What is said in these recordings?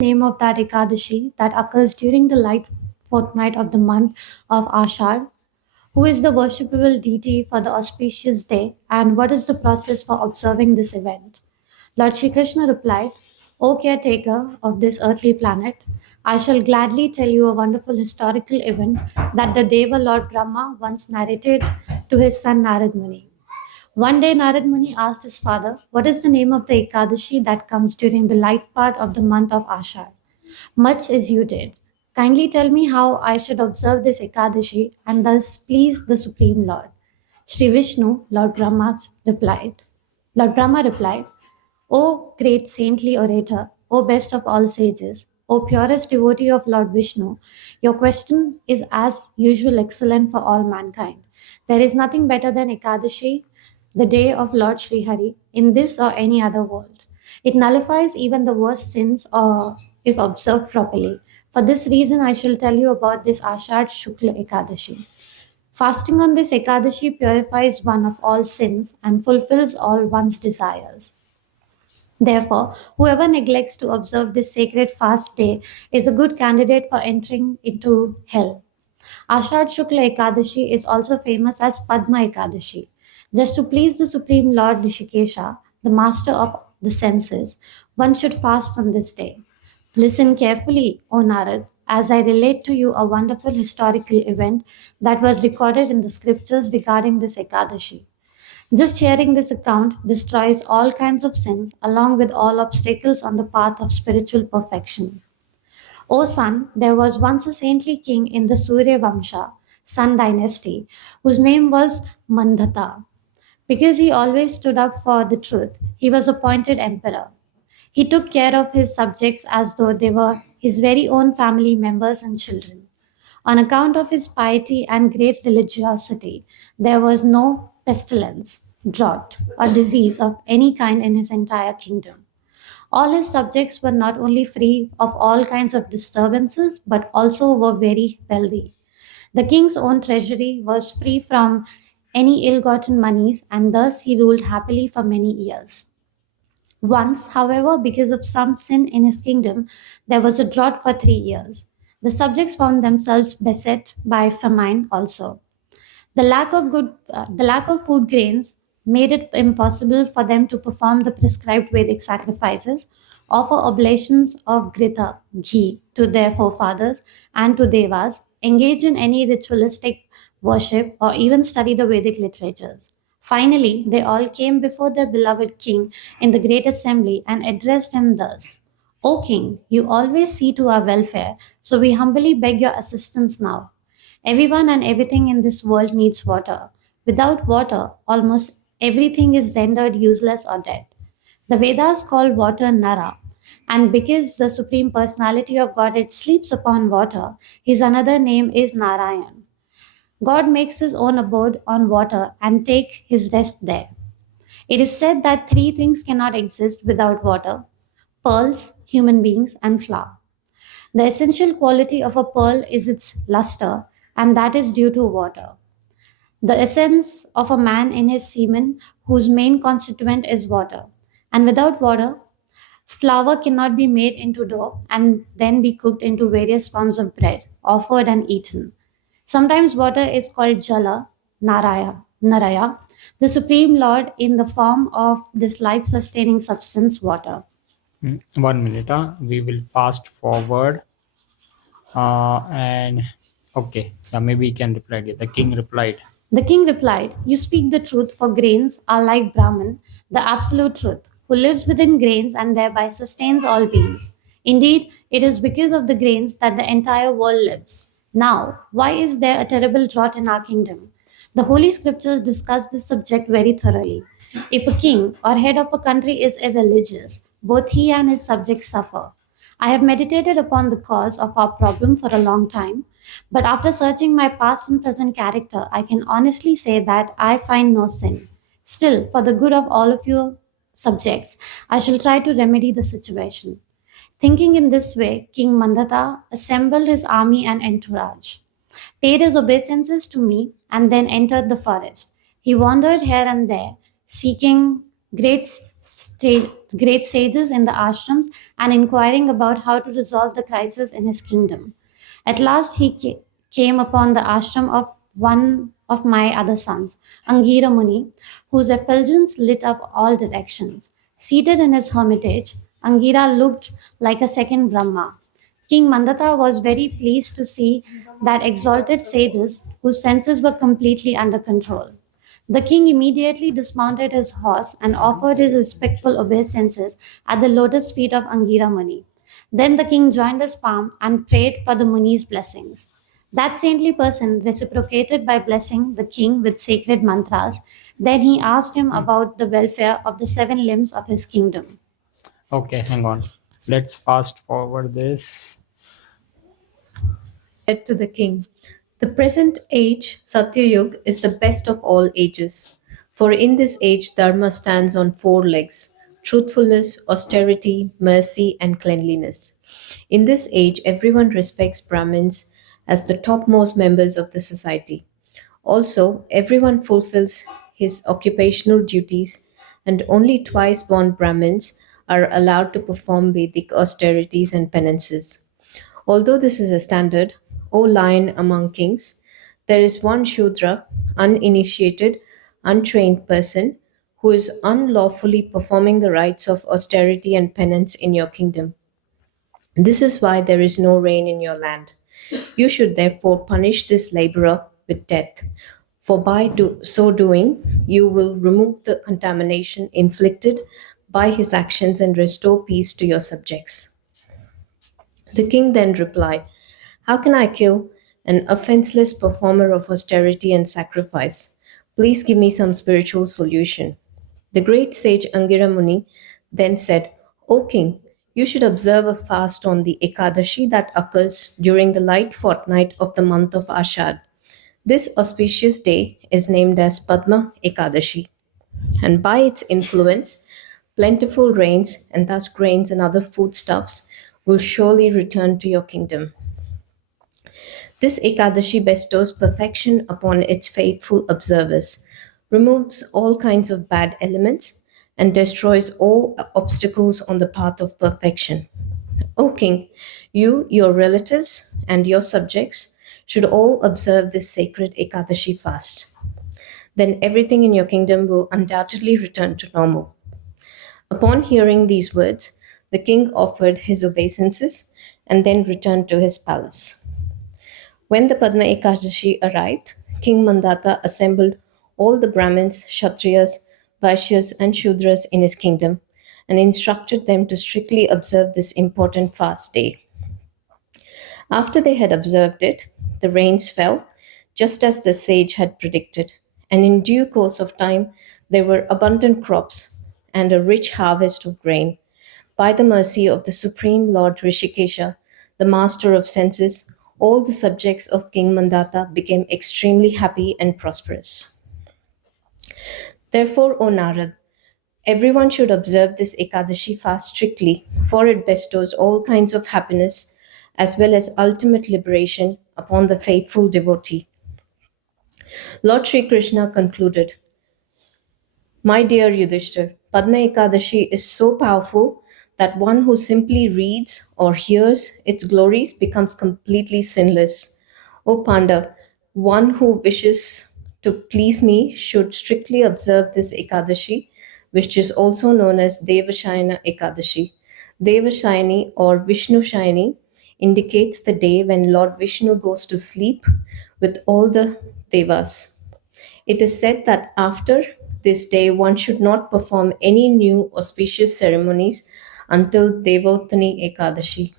Name of that Ekadashi that occurs during the light fortnight of the month of Ashadh? Who is the worshipable deity for the auspicious day, and what is the process for observing this event? Lord Shri Krishna replied, O caretaker of this earthly planet, I shall gladly tell you a wonderful historical event that the Deva Lord Brahma once narrated to his son Narad Muni. One day, Narad Muni asked his father, what is the name of the Ekadashi that comes during the light part of the month of Ashad? Much as you did. Kindly tell me how I should observe this Ekadashi and thus please the Supreme Lord. Sri Vishnu, Lord Brahma replied, O great saintly orator, O best of all sages, O purest devotee of Lord Vishnu, your question is as usual excellent for all mankind. There is nothing better than Ekadashi, the day of Lord Sri Hari, in this or any other world. It nullifies even the worst sins or if observed properly. For this reason, I shall tell you about this Ashad Shukla Ekadashi. Fasting on this Ekadashi purifies one of all sins and fulfills all one's desires. Therefore, whoever neglects to observe this sacred fast day is a good candidate for entering into hell. Ashad Shukla Ekadashi is also famous as Padma Ekadashi. Just to please the Supreme Lord Rishikesha, the master of the senses, one should fast on this day. Listen carefully, O Narad, as I relate to you a wonderful historical event that was recorded in the scriptures regarding this Ekadashi. Just hearing this account destroys all kinds of sins along with all obstacles on the path of spiritual perfection. O son, there was once a saintly king in the Surya Vamsha, Sun dynasty, whose name was Mandhata. Because he always stood up for the truth, he was appointed emperor. He took care of his subjects as though they were his very own family members and children. On account of his piety and great religiosity, there was no pestilence, drought, or disease of any kind in his entire kingdom. All his subjects were not only free of all kinds of disturbances, but also were very wealthy. The king's own treasury was free from any ill gotten moneys, and thus he ruled happily for many years. Once, however, because of some sin in his kingdom, there was a drought for 3 years. The subjects found themselves beset by famine also. The lack of food grains made it impossible for them to perform the prescribed Vedic sacrifices, offer oblations of grita, ghee, to their forefathers and to devas, engage in any ritualistic worship, or even study the Vedic literatures. Finally, they all came before their beloved king in the great assembly and addressed him thus: O king, you always see to our welfare, so we humbly beg your assistance now. Everyone and everything in this world needs water. Without water, almost everything is rendered useless or dead. The Vedas call water Nara, and because the Supreme Personality of Godhead sleeps upon water, his another name is Narayan. God makes his own abode on water and take his rest there. It is said that three things cannot exist without water: pearls, human beings, and flour. The essential quality of a pearl is its luster, and that is due to water. The essence of a man in his semen, whose main constituent is water. And without water, flour cannot be made into dough and then be cooked into various forms of bread, offered and eaten. Sometimes water is called Jala, Naraya, the Supreme Lord in the form of this life sustaining substance, water. 1 minute. We will fast forward. And okay, yeah, maybe you can reply again. The king replied. The king replied, You speak the truth, for grains are like Brahman, the absolute truth, who lives within grains and thereby sustains all beings. Indeed, it is because of the grains that the entire world lives. Now, why is there a terrible drought in our kingdom? The Holy Scriptures discuss this subject very thoroughly. If a king or head of a country is irreligious, both he and his subjects suffer. I have meditated upon the cause of our problem for a long time, but after searching my past and present character, I can honestly say that I find no sin. Still, for the good of all of you subjects, I shall try to remedy the situation. Thinking in this way, King Mandata assembled his army and entourage, paid his obeisances to me, and then entered the forest. He wandered here and there, seeking great, great sages in the ashrams and inquiring about how to resolve the crisis in his kingdom. At last, he came upon the ashram of one of my other sons, Angira Muni, whose effulgence lit up all directions. Seated in his hermitage, Angira looked like a second Brahma. King Mandata was very pleased to see that exalted sages whose senses were completely under control. The king immediately dismounted his horse and offered his respectful obeisances at the lotus feet of Angira Muni. Then the king joined his palm and prayed for the Muni's blessings. That saintly person reciprocated by blessing the king with sacred mantras. Then he asked him about the welfare of the seven limbs of his kingdom. Okay, hang on. Let's fast forward this. Said to the king, "The present age, Satyayug, is the best of all ages. For in this age, Dharma stands on four legs: truthfulness, austerity, mercy, and cleanliness. In this age, everyone respects Brahmins as the topmost members of the society. Also, everyone fulfills his occupational duties, and only twice born Brahmins are allowed to perform Vedic austerities and penances. Although this is a standard, O lion among kings, there is one Shudra, uninitiated, untrained person, who is unlawfully performing the rites of austerity and penance in your kingdom. This is why there is no rain in your land. You should therefore punish this laborer with death, for by so doing, you will remove the contamination inflicted by his actions and restore peace to your subjects." The king then replied, "How can I kill an offenseless performer of austerity and sacrifice? Please give me some spiritual solution." The great sage Angira Muni then said, "O king, you should observe a fast on the Ekadashi that occurs during the light fortnight of the month of Ashad. This auspicious day is named as Padma Ekadashi, and by its influence, plentiful rains and thus grains and other foodstuffs will surely return to your kingdom. This Ekadashi bestows perfection upon its faithful observers, removes all kinds of bad elements, and destroys all obstacles on the path of perfection. O king, you, your relatives, and your subjects should all observe this sacred Ekadashi fast. Then everything in your kingdom will undoubtedly return to normal." Upon hearing these words, the king offered his obeisances and then returned to his palace. When the Padma Ekadashi arrived, King Mandata assembled all the Brahmins, Kshatriyas, Vaishyas, and Shudras in his kingdom and instructed them to strictly observe this important fast day. After they had observed it, the rains fell, just as the sage had predicted, and in due course of time there were abundant crops and a rich harvest of grain. By the mercy of the Supreme Lord Rishikesha, the master of senses, all the subjects of King Mandata became extremely happy and prosperous. Therefore, O Narad, everyone should observe this Ekadashi fast strictly, for it bestows all kinds of happiness as well as ultimate liberation upon the faithful devotee. Lord Sri Krishna concluded, "My dear Yudhishthir, Padma Ekadashi is so powerful that one who simply reads or hears its glories becomes completely sinless. O Pandav, one who wishes to please me should strictly observe this Ekadashi, which is also known as Devshayani Ekadashi. Devshayani or Vishnu Shayani indicates the day when Lord Vishnu goes to sleep with all the Devas. It is said that after this day, one should not perform any new auspicious ceremonies until Devotani Ekadashi."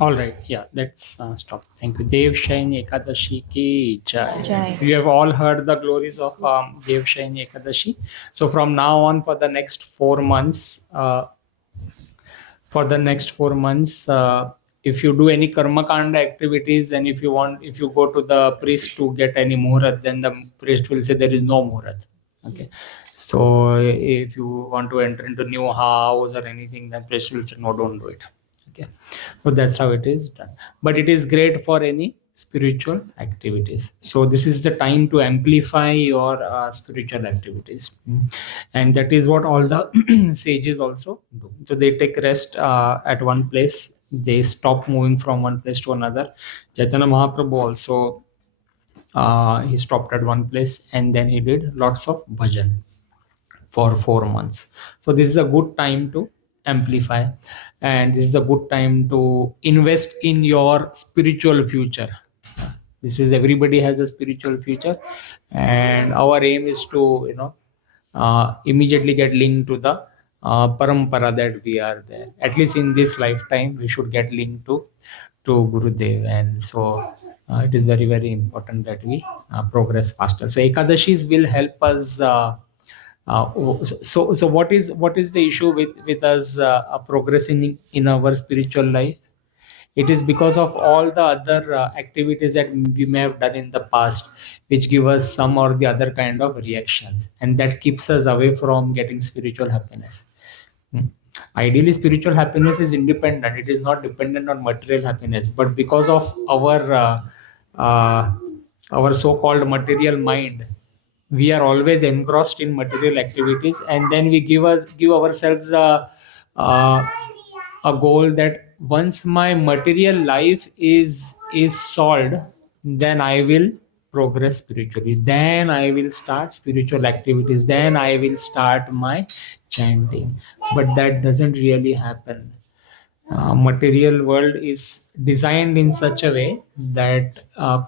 All right, yeah, let's stop. Thank you. Devshayani Ekadashi ki jai. Jai. You have all heard the glories of Devshayani Ekadashi. So from now on, for the next 4 months, if you do any karma kanda activities, and if you go to the priest to get any muhurat, then the priest will say there is no muhurat. Okay, so if you want to enter into new house or anything, then priest will say no, don't do it. Okay, so that's how it is done. But it is great for any spiritual activities. So this is the time to amplify your spiritual activities. And that is what all the sages also do. So they take rest at one place, they stop moving from one place to another. Chaitanya Mahaprabhu also he stopped at one place and then he did lots of bhajan for 4 months. So this is a good time to amplify, and this is a good time to invest in your spiritual future. This is, everybody has a spiritual future, and our aim is to immediately get linked to the parampara that we are there. At least in this lifetime we should get linked to Gurudev. And so it is very, very important that we progress faster. So Ekadashis will help us. So what is the issue with us progressing in our spiritual life? It is because of all the other activities that we may have done in the past, which give us some or the other kind of reactions, and that keeps us away from getting spiritual happiness. Ideally, spiritual happiness is independent, it is not dependent on material happiness, but because of uh, our so-called material mind, we are always engrossed in material activities, and then we give ourselves uh, a goal that once my material life is solved, then I will progress spiritually, then I will start spiritual activities, then I will start my chanting. But that doesn't really happen. Material world is designed in such a way that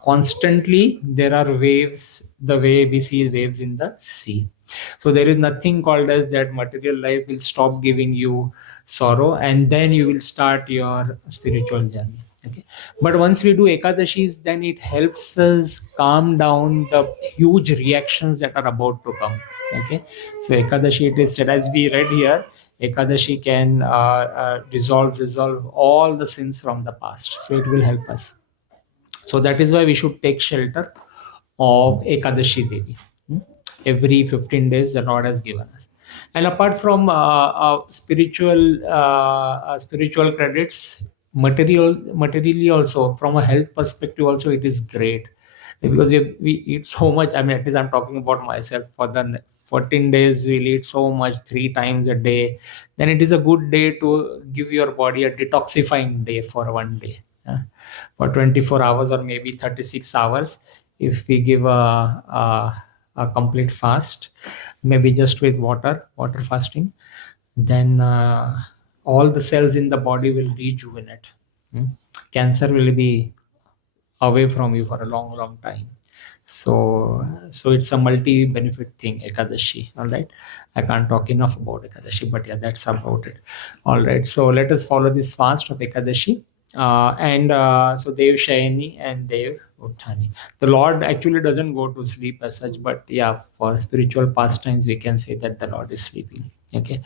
constantly there are waves, the way we see waves in the sea. So there is nothing called as that material life will stop giving you sorrow and then you will start your spiritual journey. Okay, but once we do ekadashis, then it helps us calm down the huge reactions that are about to come. Okay, so ekadashi, it is said, as we read here, Ekadashi can resolve all the sins from the past. So it will help us. So that is why we should take shelter of Ekadashi Devi. Every 15 days the Lord has given us. And apart from spiritual credits, materially also, from a health perspective also, it is great. Because we eat so much. I mean, at least I'm talking about myself. For the 14 days we'll eat so much, 3 times a day. Then it is a good day to give your body a detoxifying day for one day. For 24 hours or maybe 36 hours, if we give a complete fast, maybe just with water fasting, then all the cells in the body will rejuvenate. Cancer will be away from you for a long time. So it's a multi benefit thing, Ekadashi. All right, I can't talk enough about Ekadashi, but yeah, that's about it. All right, so let us follow this fast of Ekadashi. And so Devshayani and Devshayani, the Lord actually doesn't go to sleep as such, but yeah, for spiritual pastimes we can say that the Lord is sleeping. Okay.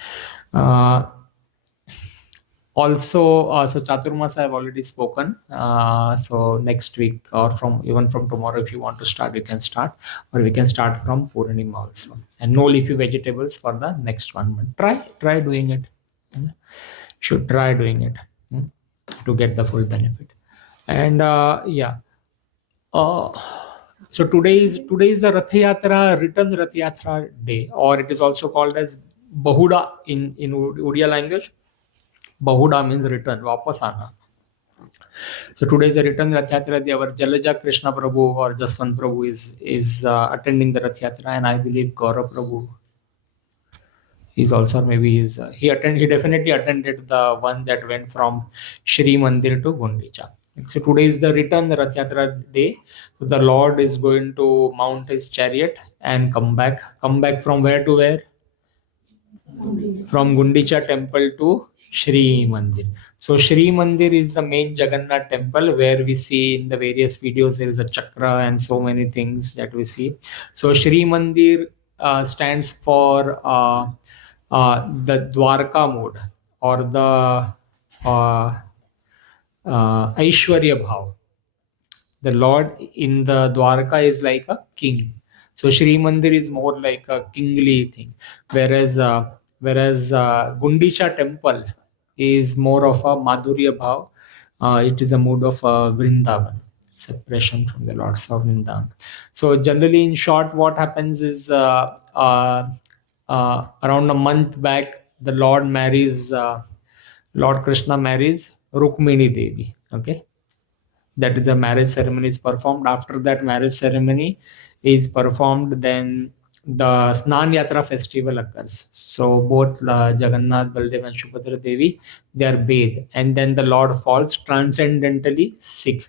Also, so Chaturmas I have already spoken. So next week, or even from tomorrow, if you want to start, you can start, or we can start from Purnima also. And no leafy vegetables for the next 1 month. Try doing it. Should try doing it to get the full benefit. And yeah. Uh, so today is a Rath Yatra, return Rath Yatra day, or it is also called as Bahuda in Odia language. Bahuda means return, वापस आना. So today is the return Rath Yatra. Our Jalaja Krishna Prabhu or Jaswant Prabhu is attending the Rath Yatra, and I believe Gaurav Prabhu is also, or maybe he definitely attended the one that went from Shri Mandir to Gundicha. So today is the return Rath Yatra day. So the Lord is going to mount his chariot and come back. Come back from where to where? From Gundicha temple to Shri Mandir. So Shri Mandir is the main Jagannath temple where we see in the various videos there is a chakra and so many things that we see. So Shri Mandir stands for the Dwarka mode, or the Aishwarya Bhav. The Lord in the Dwarka is like a king. So Shri Mandir is more like a kingly thing, whereas Gundicha temple is more of a Madhurya Bhav. It is a mood of Vrindavan. separation from the Lord of Vrindavan. So generally, in short, what happens is around a month back, the Lord marries, Lord Krishna marries Rukmini Devi. Okay, that is the marriage ceremony is performed. After that marriage ceremony is performed, then the Snan Yatra festival occurs. So both Jagannath, Baldev and Subhadra Devi, they are bathed, and then the Lord falls transcendentally sick.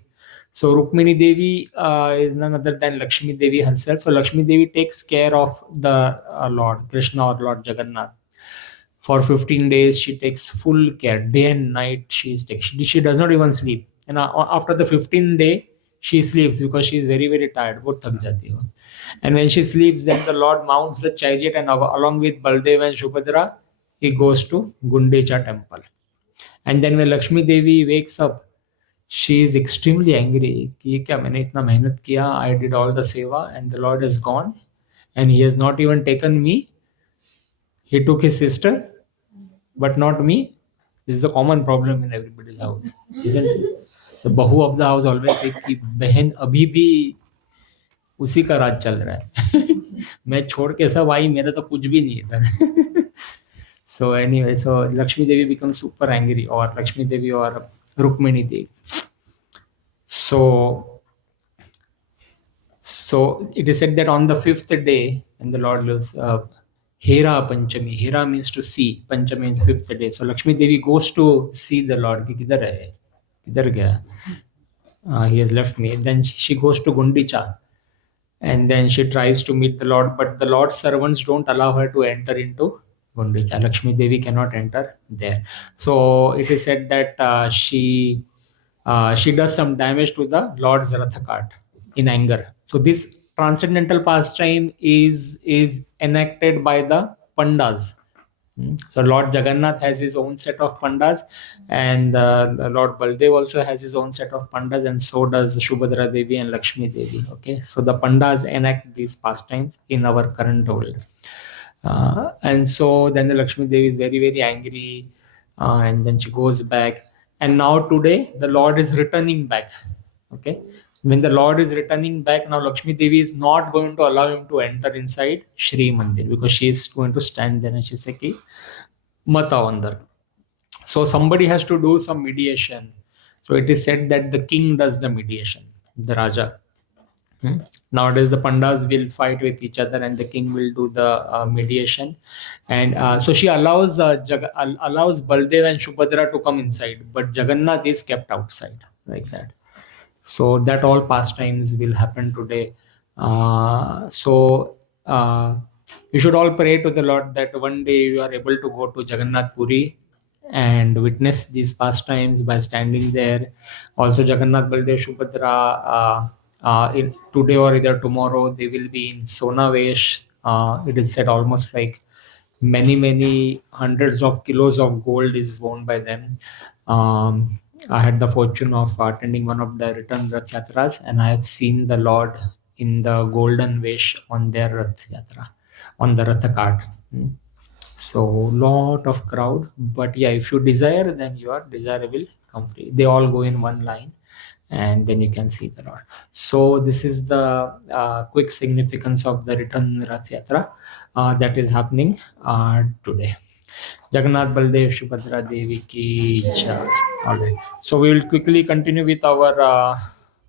So Rukmini Devi is none other than Lakshmi Devi herself. So Lakshmi Devi takes care of the Lord Krishna or Lord Jagannath. For 15 days, she takes full care, day and night. She does not even sleep. And after the 15th day, she sleeps because she is very, very tired. बहुत थक जाती है. And when she sleeps, then the Lord mounts the chariot, and along with Baldev and Subhadra, he goes to Gundecha temple. And then when Lakshmi Devi wakes up, she is extremely angry कि ये क्या मैंने इतना मेहनत किया, I did all the seva and the Lord is gone and he has not even taken me. He took his sister but not me. This is a common problem in everybody's house, isn't it? The bahu of the house always think कि बहन अभी भी उसी का राज चल रहा है. मैं छोड़ के सब आई, मेरा तो कुछ भी नहीं इधर. So anyway, so Lakshmi Devi becomes super angry, or Lakshmi Devi or Rukmini Devi. So it is said that on the 5th day, when the Lord lives, Hera Panchami. Hera means to see. Panchami means 5th day. So Lakshmi Devi goes to see the Lord. कि किधर है? किधर गया? He has left me. Then she goes to Gundicha. And then she tries to meet the Lord, but the Lord's servants don't allow her to enter into Gundicha. Lakshmi Devi cannot enter there. So it is said that she does some damage to the Lord's Ratha cart in anger. So this transcendental pastime is enacted by the Pandas. So Lord Jagannath has his own set of pandas, and Lord Baldev also has his own set of pandas, and so does Subhadra Devi and Lakshmi Devi. Okay, so the pandas enact these pastimes in our current world. And so then the Lakshmi Devi is very, very angry, and then she goes back. And now today the Lord is returning back. Okay, when the Lord is returning back, now Lakshmi Devi is not going to allow him to enter inside Shri Mandir because she is going to stand there and she says, "Ki mat aao andar." So somebody has to do some mediation. So it is said that the king does the mediation, the Raja. Nowadays, the pandas will fight with each other, and the king will do the mediation. And so she allows allows Baldev and Subhadra to come inside, but Jagannath is kept outside, like that. So that all pastimes will happen today. You should all pray to the Lord that one day you are able to go to Jagannath Puri and witness these pastimes by standing there. Also, Jagannath, Baldev, Subhadra, today or either tomorrow, they will be in Sona Vesh. It is said almost like many hundreds of kilos of gold is worn by them. I had the fortune of attending one of the return Rath Yatras, and I have seen the Lord in the golden vesh on their Rath Yatra, on the Ratha cart. So lot of crowd, but yeah, if you desire, then your desire will come free. They all go in one line, and then you can see the Lord. So this is the quick significance of the return Rath Yatra that is happening today. Jagannath Baldev Subhadra Devi ki jai. All right. So we will quickly continue with our